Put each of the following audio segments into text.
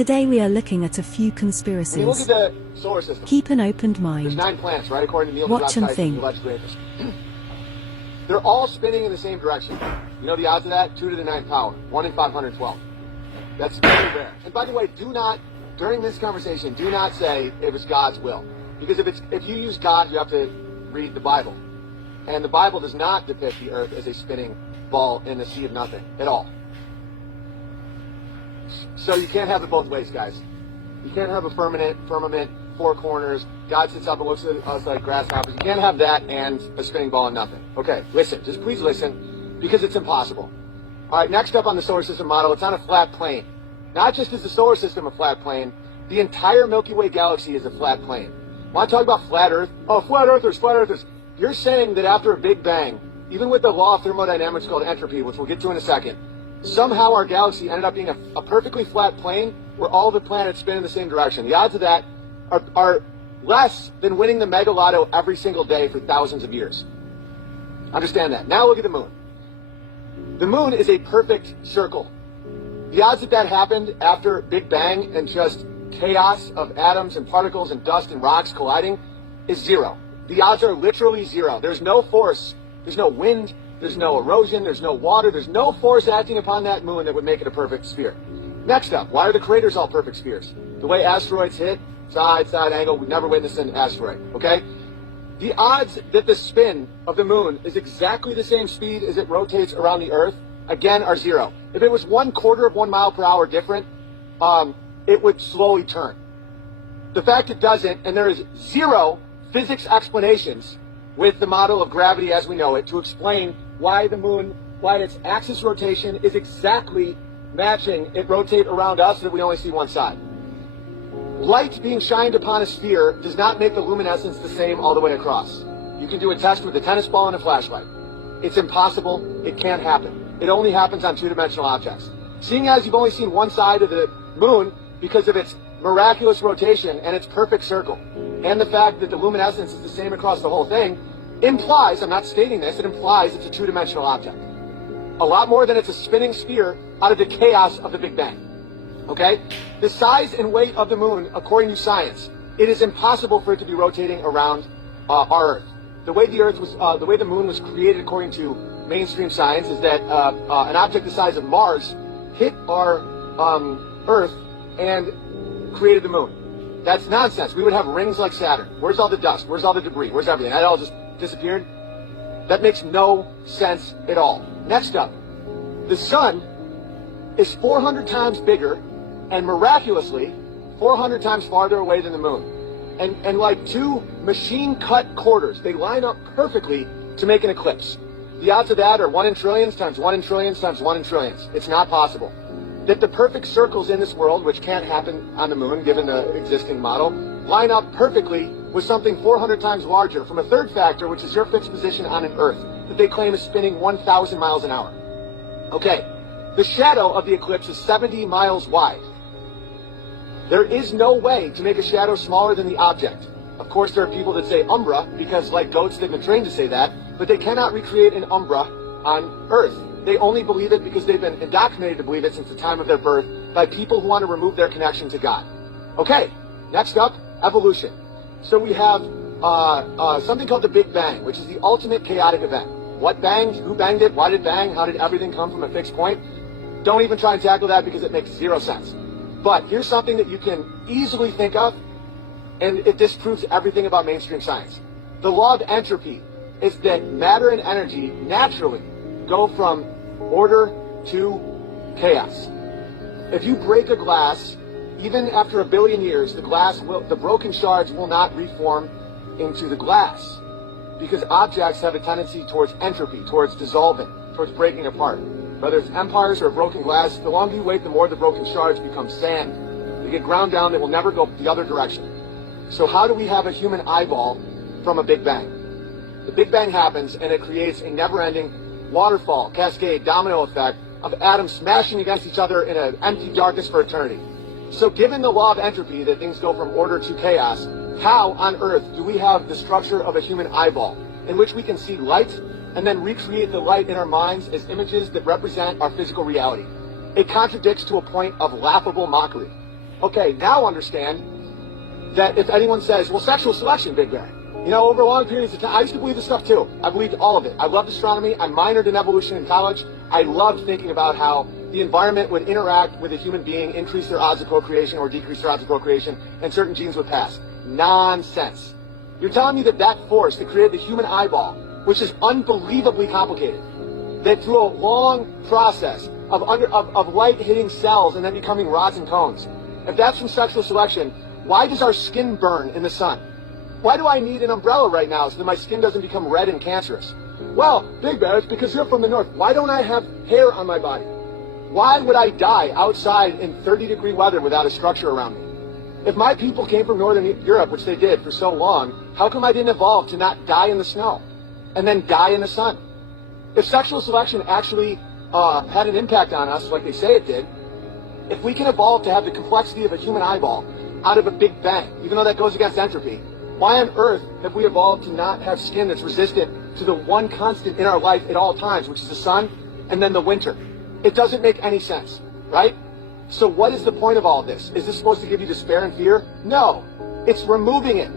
Today we are looking at a few When you look conspiracies. at the solar system, Keep an open there's mind. 9 planets, right? According to Neil Watch deGrasse and Tyson, think. the alleged greatest. They're all spinning in the same direction. You know the odds of that? 2 to the 9th power. 1 in 512. That's very rare. And by the way, during this conversation, do not say it was God's will. Because if you use God, you have to read the Bible. And the Bible does not depict the earth as a spinning ball in a sea of nothing at all. So you can't have it both ways, guys. You can't have a firmament, 4 corners, God sits up and looks at us like grasshoppers. You can't have that and a spinning ball and nothing. Okay, listen, just please listen, because it's impossible. All right, next up on the solar system model, it's on a flat plane. Not just is the solar system a flat plane, the entire Milky Way galaxy is a flat plane. Want to talk about flat Earth? Oh, flat earthers. You're saying that after a Big Bang, even with the law of thermodynamics called entropy, which we'll get to in a second, somehow our galaxy ended up being a perfectly flat plane where all the planets spin in the same direction. The odds of that are less than winning the Mega Lotto every single day for thousands of years. Understand that. Now look at the moon. The moon is a perfect circle. The odds that happened after Big Bang and just chaos of atoms and particles and dust and rocks colliding is 0. The odds are literally 0. There's no force, there's no wind, there's no erosion, there's no water, there's no force acting upon that moon that would make it a perfect sphere. Next up, why are the craters all perfect spheres? The way asteroids hit, side angle, we've never witnessed an asteroid, okay? The odds that the spin of the moon is exactly the same speed as it rotates around the Earth, again, are 0. If it was 1/4 of 1 mile per hour different, it would slowly turn. The fact it doesn't, and there is 0 physics explanations with the model of gravity as we know it to explain why the moon, why its axis rotation is exactly matching it rotate around us so that we only see one side. Light being shined upon a sphere does not make the luminescence the same all the way across. You can do a test with a tennis ball and a flashlight. It's impossible. It can't happen. It only happens on 2-dimensional objects. Seeing as you've only seen one side of the moon because of its miraculous rotation and its perfect circle, and the fact that the luminescence is the same across the whole thing, implies, I'm not stating this, it implies it's a 2-dimensional object. A lot more than it's a spinning sphere out of the chaos of the Big Bang. Okay? The size and weight of the moon, according to science, it is impossible for it to be rotating around our Earth. The way the moon was created, according to mainstream science, is that an object the size of Mars hit our Earth and created the moon. That's nonsense. We would have rings like Saturn. Where's all the dust? Where's all the debris? Where's everything? That all just disappeared? That makes no sense at all. Next up, the sun is 400 times bigger and miraculously 400 times farther away than the moon. And like 2 machine-cut quarters, they line up perfectly to make an eclipse. The odds of that are 1 in trillions times 1 in trillions times 1 in trillions. It's not possible. That the perfect circles in this world, which can't happen on the moon given the existing model, line up perfectly with something 400 times larger from a third factor, which is your fixed position on an Earth, that they claim is spinning 1,000 miles an hour. Okay, the shadow of the eclipse is 70 miles wide. There is no way to make a shadow smaller than the object. Of course, there are people that say umbra, because like goats, they've been trained to say that, but they cannot recreate an umbra on Earth. They only believe it because they've been indoctrinated to believe it since the time of their birth by people who want to remove their connection to God. Okay, next up, evolution. So we have something called the Big Bang, which is the ultimate chaotic event. What banged? Who banged it? Why did it bang? How did everything come from a fixed point? Don't even try and tackle that because it makes 0 sense. But here's something that you can easily think of, and it disproves everything about mainstream science. The law of entropy is that matter and energy naturally go from order to chaos. If you break a glass, even after 1 billion years, the broken shards will not reform into the glass, because objects have a tendency towards entropy, towards dissolving, towards breaking apart. Whether it's empires or broken glass, the longer you wait, the more the broken shards become sand. They get ground down, they will never go the other direction. So how do we have a human eyeball from a Big Bang? The Big Bang happens and it creates a never-ending waterfall, cascade, domino effect of atoms smashing against each other in an empty darkness for eternity. So given the law of entropy, that things go from order to chaos, how on earth do we have the structure of a human eyeball in which we can see light and then recreate the light in our minds as images that represent our physical reality? It contradicts to a point of laughable mockery. Okay, now understand that if anyone says, well, sexual selection, Big Bear, over long periods of time, I used to believe this stuff too. I believed all of it. I loved astronomy. I minored in evolution in college. I loved thinking about how the environment would interact with a human being, increase their odds of procreation or decrease their odds of procreation, and certain genes would pass. Nonsense. You're telling me that that force that created the human eyeball, which is unbelievably complicated, that through a long process of light hitting cells and then becoming rods and cones, if that's from sexual selection, why does our skin burn in the sun? Why do I need an umbrella right now so that my skin doesn't become red and cancerous? Well, Big Bear, it's because you're from the north. Why don't I have hair on my body? Why would I die outside in 30-degree weather without a structure around me? If my people came from Northern Europe, which they did for so long, how come I didn't evolve to not die in the snow and then die in the sun? If sexual selection actually had an impact on us, like they say it did, if we can evolve to have the complexity of a human eyeball out of a big bang, even though that goes against entropy, why on earth have we evolved to not have skin that's resistant to the one constant in our life at all times, which is the sun and then the winter? It doesn't make any sense, right? So what is the point of all this? Is this supposed to give you despair and fear? No, it's removing it.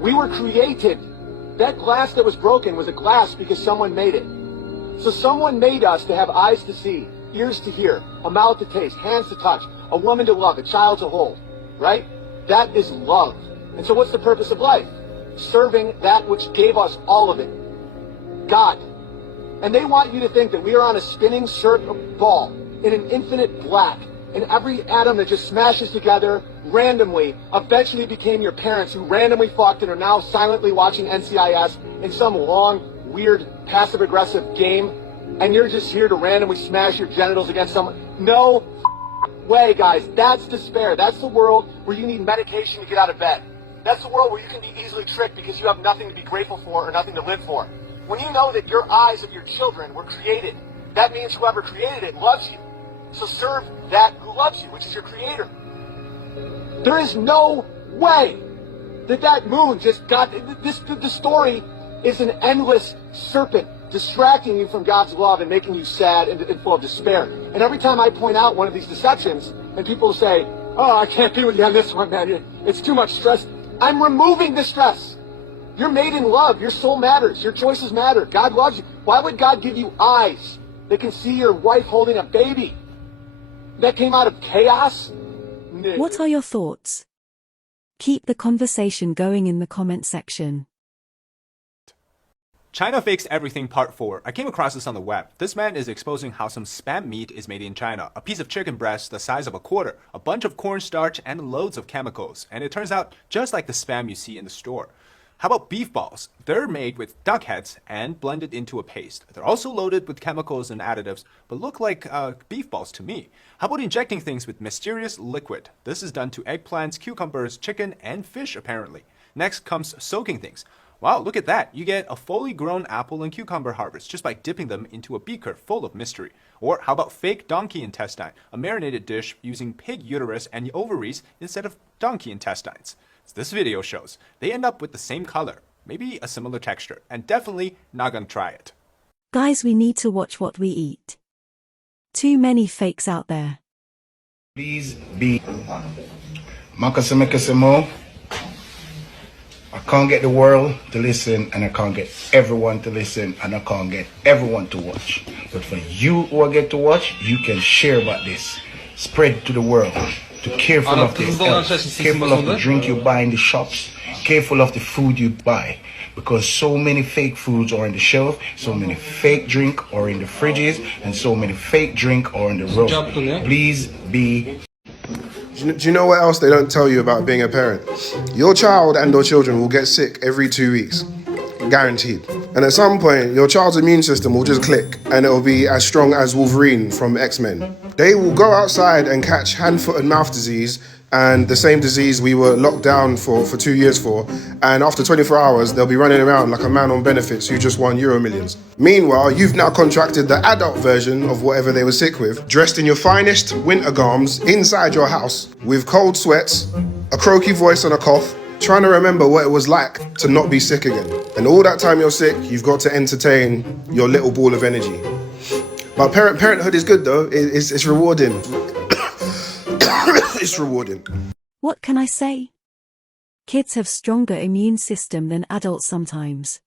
We were created. That glass that was broken was a glass because someone made it. So someone made us to have eyes to see, ears to hear, a mouth to taste, hands to touch, a woman to love, a child to hold, right? That is love. And so what's the purpose of life? Serving that which gave us all of it, God. And they want you to think that we are on a spinning circle ball in an infinite black, and every atom that just smashes together randomly eventually became your parents who randomly fucked and are now silently watching NCIS in some long, weird, passive-aggressive game, and you're just here to randomly smash your genitals against someone. No way, guys. That's despair. That's the world where you need medication to get out of bed. That's the world where you can be easily tricked because you have nothing to be grateful for or nothing to live for. When you know that your eyes of your children were created, that means whoever created it loves you. So serve that who loves you, which is your creator. There is no way that moon just got this. The story is an endless serpent distracting you from God's love and making you sad and full of despair. And every time I point out one of these deceptions and people say, oh, I can't be with you on this one, man. It's too much stress. I'm removing the stress. You're made in love. Your soul matters. Your choices matter. God loves you. Why would God give you eyes that can see your wife holding a baby? That came out of chaos? What are your thoughts? Keep the conversation going in the comment section. China Fakes Everything Part 4. I came across this on the web. This man is exposing how some spam meat is made in China. A piece of chicken breast the size of a quarter, a bunch of cornstarch, and loads of chemicals. And it turns out just like the spam you see in the store. How about beef balls? They're made with duck heads and blended into a paste. They're also loaded with chemicals and additives, but look like beef balls to me. How about injecting things with mysterious liquid? This is done to eggplants, cucumbers, chicken, and fish apparently. Next comes soaking things. Wow, look at that. You get a fully grown apple and cucumber harvest just by dipping them into a beaker full of mystery. Or how about fake donkey intestine, a marinated dish using pig uterus and ovaries instead of donkey intestines. As this video shows, they end up with the same color, maybe a similar texture, and definitely not gonna try it. Guys, we need to watch what we eat. Too many fakes out there. Please be Makasimo. I can't get the world to listen, and I can't get everyone to listen, and I can't get everyone to watch. But for you who get to watch, you can share about this. Spread to the world. To careful of the health, careful of the drink you buy in the shops, careful of the food you buy. Because so many fake foods are on the shelf, so many fake drink are in the fridges, and so many fake drink are on the road. Please be... Do you know what else they don't tell you about being a parent? Your child and or children will get sick every 2 weeks. Guaranteed. And at some point, your child's immune system will just click and it'll be as strong as Wolverine from X-Men. They will go outside and catch hand, foot and mouth disease, and the same disease we were locked down for 2 years for, and after 24 hours, they'll be running around like a man on benefits who just won Euro Millions. Meanwhile, you've now contracted the adult version of whatever they were sick with, dressed in your finest winter garms inside your house, with cold sweats, a croaky voice and a cough, trying to remember what it was like to not be sick again. And all that time you're sick, you've got to entertain your little ball of energy. But parenthood is good though, it's rewarding. It's rewarding. What can I say? Kids have stronger immune system than adults sometimes.